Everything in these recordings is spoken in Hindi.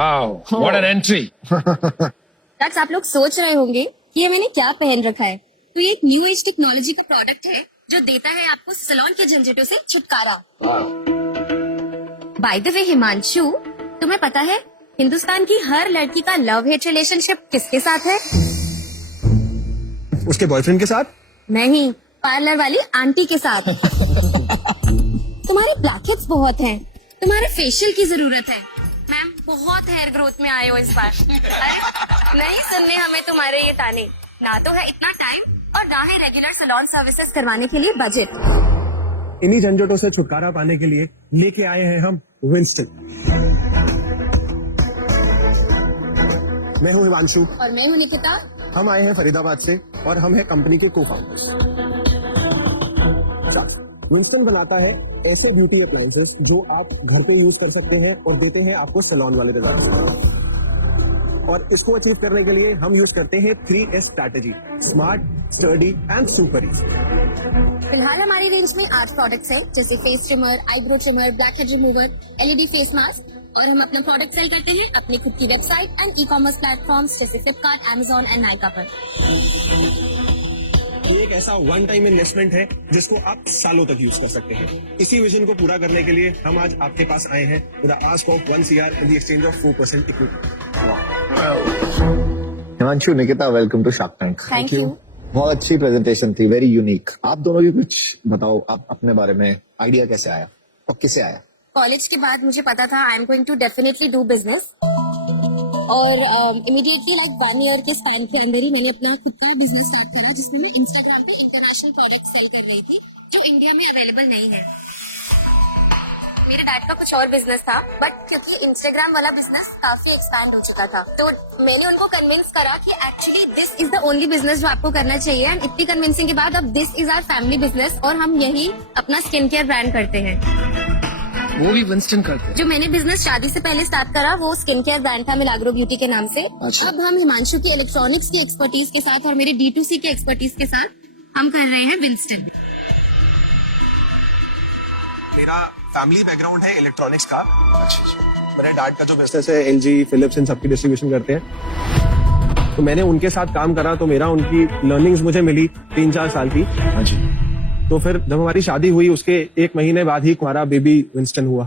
Wow, what an entry. तक आप लोग सोच रहे होंगे कि ये मैंने क्या पहन रखा है, तो ये एक न्यू एज टेक्नोलॉजी का प्रोडक्ट है जो देता है आपको सैलून के झंझटों से छुटकारा। बाय द वे हिमांशु, तुम्हें पता है हिंदुस्तान की हर लड़की का लव हेट रिलेशनशिप किसके साथ है? उसके बॉयफ्रेंड के साथ? नहीं, पार्लर वाली आंटी के साथ। तुम्हारे ब्लैकहेड्स बहुत हैं, तुम्हारे फेशियल की जरूरत है। मैम बहुत हेयर ग्रोथ में आए हो इस बार। अरे नहीं सुनने हमें तुम्हारे ये ताने। ना तो है इतना टाइम और ना है रेगुलर सैलून सर्विसेज करवाने के लिए बजट। इन्हीं झंझटों से छुटकारा पाने के लिए लेके आए हैं हम विंस्टन। मैं हूं हिमांशु और मैं हूं निकिता। हम आए हैं फरीदाबाद से और हम हैं कंपनी के को फाउंडर्स। विंस्टन बनाता है ऐसे ब्यूटी अप्लायंसेस जो आप घर पे यूज कर सकते हैं और देते हैं आपको सैलून वाले रिजल्ट्स। और इसको अचीव करने के लिए हम यूज करते हैं 3S strategy: smart, sturdy and super easy. फिलहाल हमारी रेंज में 8 प्रोडक्ट्स हैं, जैसे face trimmer, eyebrow trimmer, black head remover, LED face mask. और हम अपना प्रोडक्ट सेल करते हैं अपनी खुद की वेबसाइट एंड ई-कॉमर्स प्लेटफॉर्म्स जैसे फ्लिपकार्ट, अमेजॉन एंड नायका पर। ये एक ऐसा वन टाइम इन्वेस्टमेंट है जिसको आप सालों तक यूज कर सकते हैं। इसी विजन को पूरा करने के लिए हम आज आपके पास आए हैं with ask of 1 CR in the exchange of 4% equity. Himanshu, Nikita, welcome to Shark Tank. Thank you. बहुत अच्छी प्रेजेंटेशन थी, वेरी यूनिक। आप दोनों की कुछ बताओ, आप अपने बारे में, आइडिया कैसे आया और किसे आया? कॉलेज के बाद मुझे पता था I am going to definitely do business, और इमीडिएटली लाइक 1 ईयर के स्पैन के अंदर ही मैंने अपना खुद का बिजनेस स्टार्ट करा, जिसमें मैं इंस्टाग्राम पे इंटरनेशनल प्रोडक्ट सेल कर रही थी जो इंडिया में अवेलेबल नहीं है। मेरे डैड का कुछ और बिजनेस था, बट क्योंकि इंस्टाग्राम वाला बिजनेस काफी एक्सपैंड हो चुका था, तो मैंने उनको कन्विंस करा कि actually this is the only business जो आपको करना चाहिए। एंड इतनी कन्विंसिंग के बाद अब this is our family business और हम यही अपना स्किन केयर ब्रांड करते हैं। वो भी विंस्टन करते हैं। जो मैंने बिजनेस शादी से पहले स्टार्ट करा वो स्किन केयर ब्रांड था मिलाग्रो ब्यूटी के नाम से। अच्छा। अब हम हिमांशु की इलेक्ट्रॉनिक्स की एक्सपर्टीज के साथ और मेरे D2C के एक्सपर्टीज के साथ हम कर रहे हैं विंस्टन। मेरा फैमिली बैकग्राउंड है इलेक्ट्रॉनिक्स का। अच्छा जी। मेरे डैड का जो बिजनेस है LG, फिलिप्स, इन सबकी डिस्ट्रीब्यूशन करते हैं, तो मैंने उनके साथ काम करा, तो मेरा उनकी लर्निंग्स मुझे मिली 3-4 साल की। हाँ जी। तो फिर जब हमारी शादी हुई उसके 1 महीने बाद ही हमारा बेबी विंस्टन हुआ।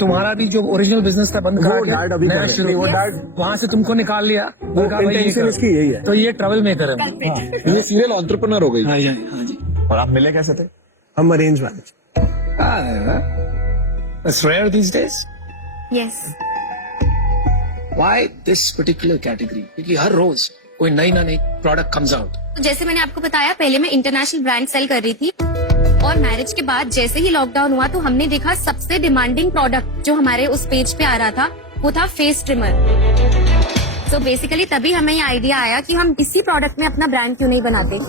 तुम्हारा भी जो ओरिजिनल बिजनेस था बंद करा वो डैड के अभी नया कर रहे शुरू, हैं, वो डैड वहाँ से तुमको निकाल लिया। वो इंटेंशन इसकी यही है। तो ये ट्रबल मेकर है। ये सीरियल एंटरप्रेन्योर हो गई। हाँ जी, हाँ जी। और आप मिले कैसे थे? हम arrange marriage. It's rare these days. Yes. Why this particular category? क्योंकि हर रोज कोई नई प्रोडक्ट कम्स आउट। तो जैसे मैंने आपको बताया, पहले मैं इंटरनेशनल ब्रांड सेल कर रही थी, और मैरिज के बाद जैसे ही लॉकडाउन हुआ तो हमने देखा सबसे डिमांडिंग प्रोडक्ट जो हमारे उस पेज पे आ रहा था वो था फेस ट्रिमर। सो बेसिकली तभी हमें ये आइडिया आया कि हम इसी प्रोडक्ट में अपना ब्रांड क्यों नहीं बनाते।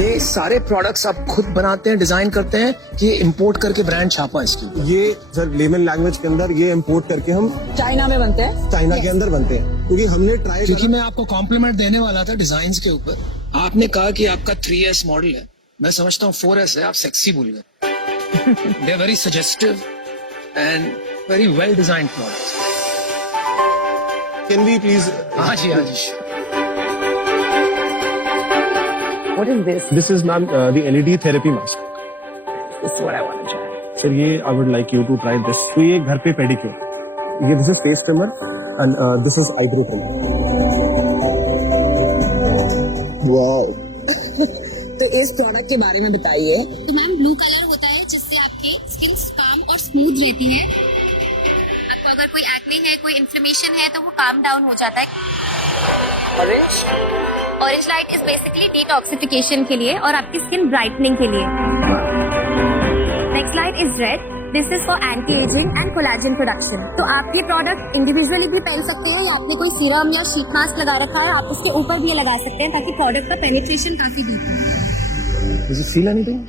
ये सारे प्रोडक्ट्स आप खुद बनाते हैं, डिजाइन करते हैं कि ये इम्पोर्ट करके ब्रांड छापा इसकी? ये सर लेमन लैंग्वेज के अंदर ये इम्पोर्ट करके हम चाइना में बनते हैं। चाइना के अंदर बनते हैं, क्योंकि हमने ट्राई क्योंकि मैं आपको कॉम्प्लीमेंट देने वाला था डिजाइन के ऊपर। आपने कहा कि आपका 3S मॉडल है, मैं समझता हूँ 4S है, आप सेक्सी भूल गए। They are very suggestive and very well designed products. Can we please? हाँ जी, हाँ जी। What is this? This is ma'am the LED therapy mask. This is what I want to try. Sir ये I would like you to try this. तो ये घर पे पेडिक्योर, ये this is face trimmer and this is eyebrow trimmer. Wow. तो इस प्रोडक्ट के बारे में बताइए। तो मैम ब्लू कलर होता है जिससे आपके स्किन काम और स्मूथ रहती है। आपको अगर कोई एक्ने है, कोई इन्फ्लेमेशन है तो वो काम डाउन हो जाता है। Orange orange light is basically detoxification के लिए और आपकी स्किन ब्राइटनिंग के लिए। Next light is red, this is for anti ageing and collagen production. तो आप ये प्रोडक्ट इंडिविजुअली भी पहन सकते हैं, या आपने कोई सीरम या शीट मास्क लगा रखा है आप उसके ऊपर भी ये लगा सकते हैं, ताकि प्रोडक्ट का पेनिट्रेशन काफी डीप हो। Does it feel anything?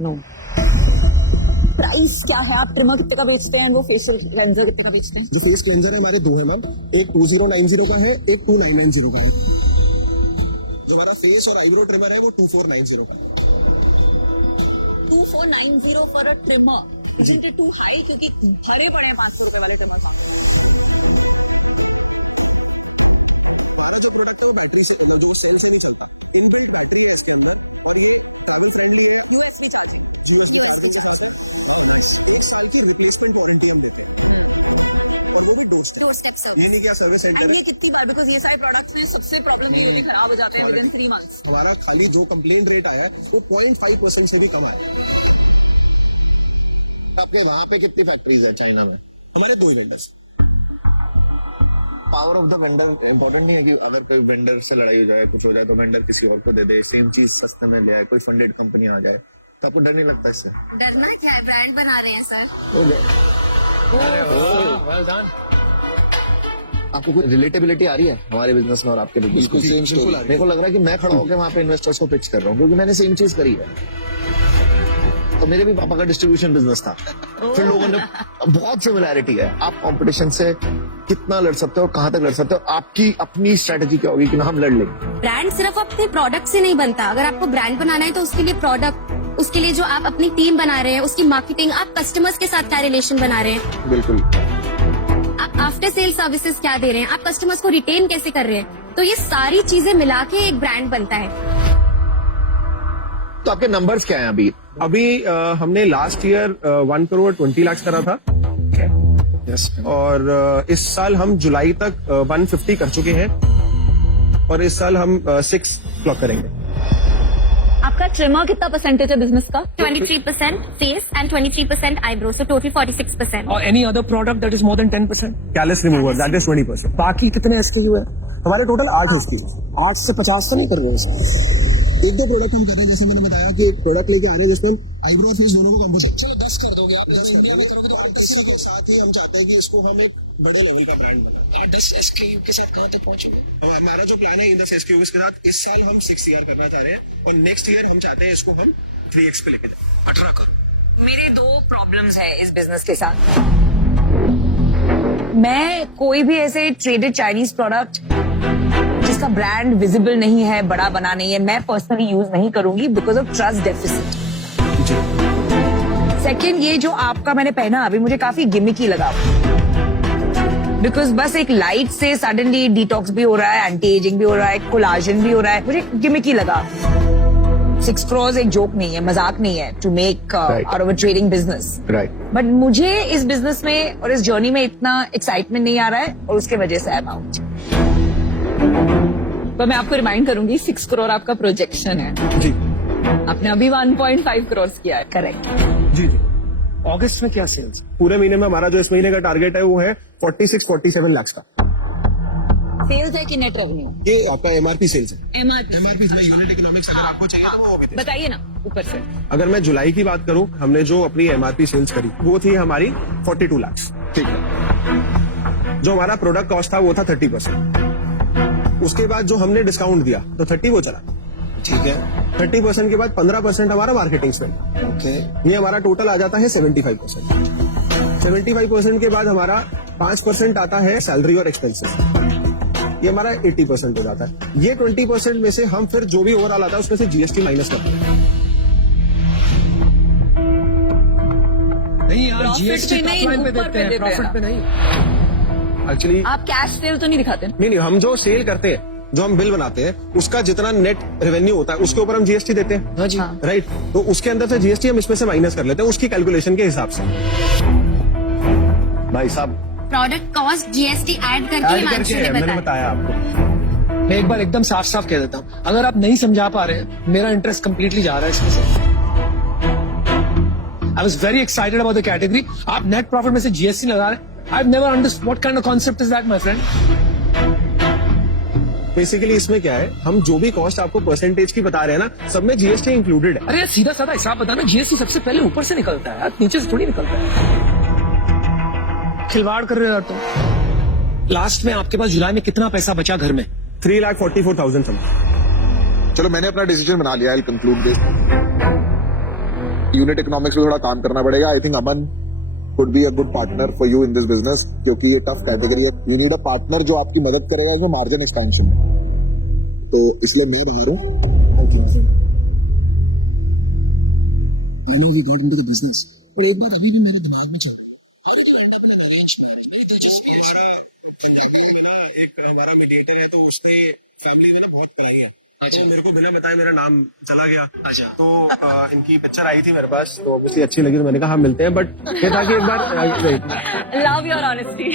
No. Price क्या है? आप ट्रिमर कितने का बेचते हैं, वो फेशियल क्लेंजर कितने का बेचते हैं? जो फेस क्लेंजर है हमारे 2 हैं मैम, एक 2090 का है, एक 2990 का है। जो हमारा फेस और आईब्रो ट्रिमर है वो 2490 का है। 2490 for a trimmer. Isn't it too high? क्योंकि भरे पड़े हैं 500 रुपए वाले ट्रिमर मांग रहे हैं। हमारा जो प्रोडक्ट है वो बैटरी से, मतलब जो सेल से नहीं चलता, इनबिल्ट बैटरी है इसके अंदर, और ये ट्रैवल फ्रेंडली है, USB charging. USB USB charging के साथ है। Oh nice. 1 साल की रिप्लेसमेंट वारंटी हम देते हैं, और वो भी डोर स्टेप। Doorstep service. ये नहीं कि सर्विस सेंटर एंड है। ये कितनी बार, बिकॉज ये सारे प्रोडक्ट्स में सबसे प्रॉब्लम ये होती है खराब हो जाते हैं विदिन 3 मंथ्स। हमारा खाली जो कंप्लेंट रेट आया है वो 0.5% से भी कम आया है। आपके वहां पे कितनी फैक्ट्रीज है चाइना में? हमारे 2 ही vendors. Power of the vendor important नहीं है कि अगर कोई वेंडर से लड़ाई हो जाए, कुछ हो जाए, तो वेंडर किसी और को दे दे, सेम चीज सस्ते में ले आए, कोई फंडेड कंपनी आ जाए, तो आपको डर नहीं लगता इससे? डरना क्या है, ब्रांड बना रहे हैं सर। अरे वाह, वेल डन। आपको कोई रिलेटेबिलिटी आ रही है हमारे बिजनेस में और आपके बिजनेस? बिल्कुल सेम स्टोरी। मेरे को लग रहा है कि मैं खड़ा होकर वहां पे इन्वेस्टर्स को पिच कर रहा हूँ, क्योंकि मैंने सेम चीज करी है। तो मेरे भी पापा का डिस्ट्रीब्यूशन बिजनेस था, फिर लोगों ने, बहुत सिमिलैरिटी है। आप कंपटीशन से कितना लड़ सकते हो और कहां तक लड़ सकते हो, आपकी अपनी स्ट्रेटेजी क्या होगी कि हम लड़ लेंगे। ब्रांड सिर्फ अपने प्रोडक्ट से नहीं बनता। अगर आपको ब्रांड बनाना है तो उसके लिए प्रोडक्ट, उसके लिए जो आप अपनी टीम बना रहे हैं, उसकी मार्केटिंग, आप कस्टमर्स के साथ क्या रिलेशन बना रहे हैं, बिल्कुल। आप आफ्टर सेल सर्विसेज क्या दे रहे हैं, आप कस्टमर्स को रिटेन कैसे कर रहे हैं, तो ये सारी चीजें मिला के एक ब्रांड बनता है। तो आपके नंबर्स क्या हैं अभी? अभी हमने लास्ट ईयर 1 करोड़ 20 लाख करा था, यस। और इस साल हम जुलाई तक 150 कर चुके हैं, और इस साल हम 6 क्लॉक करेंगे। आपका ट्रिमर कितना परसेंटेज है बिजनेस का? 23% face and 23% eyebrow, so total 46%। और any other product that is more than 10%? Callus remover, that is 20%। बाकी कितने SKU है? हमारे टोटल 8 SKUs। 8 से 50 तो नहीं कर रहे हो इसमें? 1-2 प्रोडक्ट हम कर रहे हैं, जैसे मैंने बताया कि एक प्रोडक्ट लेके आ रहे हैं जिसमें हम आईब्रो और फेस दोनों को कॉम्बो देंगे। चलो 10 कर दोगे आप, 10 इंडिया में करोगे तो 8-10 इसी के साथ ही हम चाहते हैं कि इसको हम एक बड़े लेवल का ब्रांड बनाएं। 8-10 SKU के साथ कहां तक पहुंचोगे? हमारा जो प्लान है इन 10 SKUs के साथ, इस साल हम 6 CR करना चाह रहे हैं, और नेक्स्ट ईयर हम चाहते हैं इसको हम 3x पे लेके जाए। 18 करो। मेरे 2 प्रॉब्लम्स है इस बिजनेस के साथ। मैं कोई भी ऐसे ट्रेडेड चाइनीज प्रोडक्ट जिसका ब्रांड विजिबल नहीं है, बड़ा बना नहीं है, मैं पर्सनली यूज नहीं करूंगी because of trust deficit. Second, ये जो आपका मैंने पहना अभी मुझे काफी गिमिकी लगा, बिकॉज बस एक लाइट से सडनली डिटॉक्स भी हो रहा है, एंटी एजिंग भी हो रहा है, कोलाजन भी हो रहा है, मुझे गिमिकी लगा। 6 crores एक जोक नहीं है, मजाक नहीं है to make out of a trading business. Right. But मुझे इस बिजनेस में और इस जर्नी में इतना एक्साइटमेंट नहीं आ रहा है, और उसके वजह से आई एम आउट। पर मैं आपको रिमाइंड करूंगी 6 करोड़ आपका प्रोजेक्शन है। जी आपने अभी 1.5 करोड़ किया है, करेक्ट? जी जी। अगस्त में क्या सेल्स? पूरे महीने में हमारा जो इस महीने का टारगेट है वो है 46-47 लाख का। सेल्स है कि नेट रेवेन्यू? ये आपका MRP सेल्स है। MRP में यूनिट इकोनॉमिक्स अगर आपको चाहिए तो वो भी थे। बताइए ना ऊपर से। अगर मैं जुलाई की बात करूं, हमने जो अपनी MRP सेल्स करी वो थी हमारी 42 लाख। ठीक है। जो हमारा प्रोडक्ट कॉस्ट था वो था 30%। उसके बाद जो हमने डिस्काउंट दिया तो 30 वो चला। ठीक है। 30% के बाद 15% हमारा मार्केटिंग स्पेंड, ओके। ये हमारा टोटल आ जाता है 75%। 75% के बाद हमारा 5% आता है सैलरी और एक्सपेंसेस, ये हमारा 80% हो जाता है। ये 20% में से हम फिर जो भी ओवरऑल आता है उसमें से GST माइनस करते हैं। नहीं यार, Profit GST पे टॉप नहीं, लाइन पे ऊपर देते पे हैं, देते हैं प्रॉफिट पे नहीं। एक्चुअली आप कैश सेल तो नहीं दिखाते? नहीं, हम जो सेल करते हैं, जो हम बिल बनाते हैं, उसका जितना नेट रेवेन्यू होता है उसके ऊपर हम GST देते हैं। हाँ जी। राइट, तो उसके अंदर से GST हम इसमें से माइनस कर लेते हैं उसकी कैलकुलेशन के हिसाब से। भाई साहब, प्रोडक्ट कॉस्ट GST ऐड करके ऐड हिमांशु करके ने मैंने बताया। बताया आपको। मैं एक बार एकदम साफ साफ कह देता हूँ, अगर आप नहीं समझा पा रहे हैं, मेरा इंटरेस्ट कंप्लीटली जा रहा है इसमें से। I was very excited about the category. आप नेट प्रॉफिट में से GST लगा रहे हैं। I've never understood what kind of concept is that, my friend. Basically इसमें क्या है, हम जो भी कॉस्ट आपको परसेंटेज की बता रहे हैं ना, सब में GST इंक्लूडेड है। अरे यार, सीधा साधा हिसाब बताना, GST सबसे पहले ऊपर से निकलता है, नीचे से थोड़ी निकलता है। खिलवाड़ कर रहे हो यार तुम। लास्ट में आपके पास जुलाई में कितना पैसा बचा घर में? 3,44,000 समथिंग। चलो मैंने अपना डिसीजन बना लिया। I will conclude this. Unit economics में थोड़ा काम करना पड़ेगा। I think Aman could be a good partner for you in this business, क्योंकि ये टफ कैटेगरी है। You need a partner जो आपकी मदद करेगा इसमें मार्जिन एक्सपेंशन में। तो इसलिए मैं बाहर हूं। I know we got into the business, पर एक बात अभी भी मेरे दिमाग में चल रही है, how did you and up in an arranged marriage? मेरी वो दिलचस्पी है हमारा पंजाबियों में ना एक हमारा मीडिएटर है, तो उसने फैमिली में ना बहुत कराई है। अच्छा। तो मेरे को बिना बताए मेरा नाम चला गया। अच्छा। तो इनकी पिक्चर आई थी मेरे पास, तो ऑब्वियसली अच्छी लगी, तो मैंने कहा हाँ मिलते हैं। बट ये था कि एक बार लव योर ऑनेस्टी